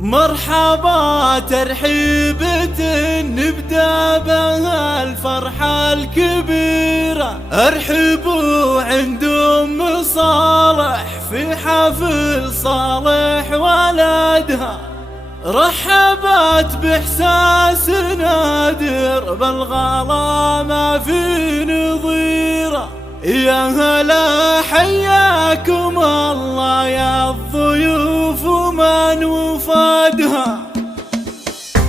مرحبا ترحيبة نبدأ بها الفرحة الكبيرة، ارحبوا عند أم صالح في حفل صالح ولدها. رحبت بإحساس نادر بالغلا ما في نظيره، يا هلا حياكم الله يا الضيوف ومن وفادها.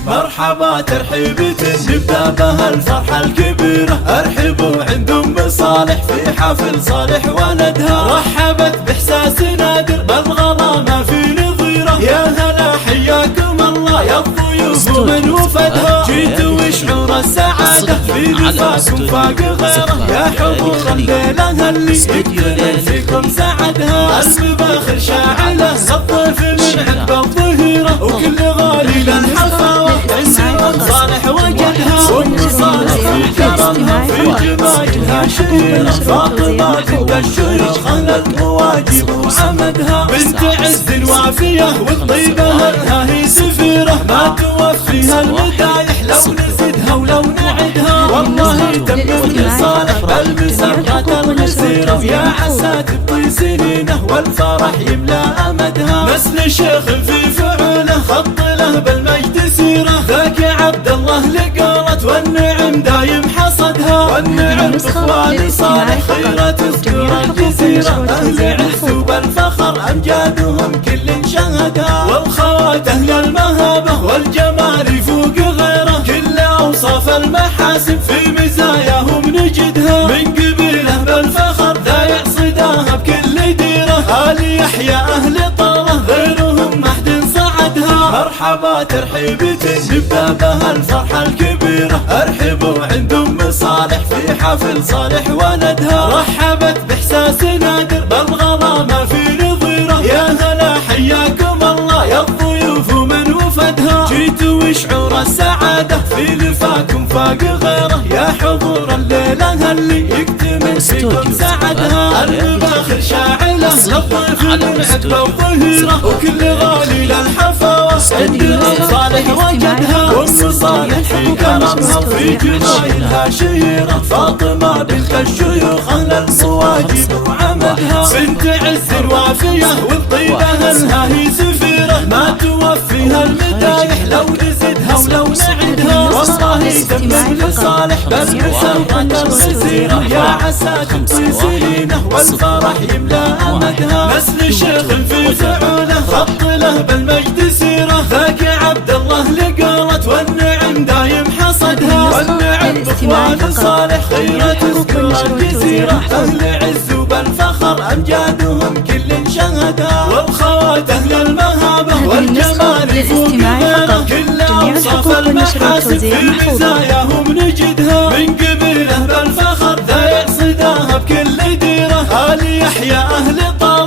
مرحبا ترحيبة نبدأ بها الفرحة الكبيرة، ارحبوا عند أم صالح في حفل صالح ولدها. رحبت بإحساس نادر بالغلا ما في نظيره، يا هلا حياكم الله يا الضيوف ومن وفادها. جيتوا وشعور السعادة في لفاكم فاق غيره، يا حضور الليلة اللي يكتمل فيكم سعدها. الباخر شاعلة الضيف من عند الظهيرة، وكل غالي للحفاوة عند صالح وجدها. وام صالح في كرمها في جمايلها شهيرة، فاطمة بنت الشيوخ أهل المواجب وعمدها. بنت عز وافية والطيبة لها هي سفيرة، ما توفيها المدايح لو نزدها ولو نعدها. والله تمت لصالح بل بسرقة الغسيرة، يا عسى تبطي سنينه والفرح يملى أمدها. نسل شيخ في فعوله خط له بالمجد سيرة، ذاك عبد الله لقالت والنعم دايم حصدها. والنعم بإخوان صالح خيرة تذكر الجزيرة، أهل عز وبالفخر أمجادهم كل شهدها. والخوات أهل المهابة والجمال يفوق غيره، كل أوصاف المحاسن في مزاياهم نجدها. من قبيله بالفخر ذا يعصداها بكل ديره، آل يحيى أهل طاله غيرهم ما حد صعدها. مرحبا ترحيبة نبدأ بها الفرحة الكبيرة، ارحبوا عند أم صالح في حفل صالح ولدها. رحبت بإحساس نادر بالغلا ما في نظيره، يا هلا حياكم الله يا الضيوف ومن وفدها. جيتوا وشعور السعادة في لفاكم فاق غيره، يا حضور الليلة اللي يكتمل فيكم سعدها. الباخر شاعلة الضيف من عقب الظهيرة، وكل غالي للحفاوة عند أم صالح وجدها. وام صالح في كرمها في جمايلها شهيرة، فاطمة بنت الشيوخ أهل المواجب وعمدها. بنت عز وافية والطيبة لها هي سفيرة، ما توفيها المدايح لو نزدها ولو نعدها. والله تمت لصالح بل بسرقة الغسيرة، يا عسى تبطي سنينه والفرح يملى أمدها. نسل شيخ في فعوله خط له بالمجد سيرة، ذاك عبد الله لقالت والنعم دايم حصدها. والنعم بإخوان صالح خيرة تذكر الجزيرة، أهل عز وبالفخر أمجادهم كل شهدها. والخوات أهل المهابة والجمال يفوق غيره، كل أوصاف المحاسن في مزاياهم نجدها. من قبيله بالفخر ذا يعصداها بكل ديره، آل يحيى أهل طاله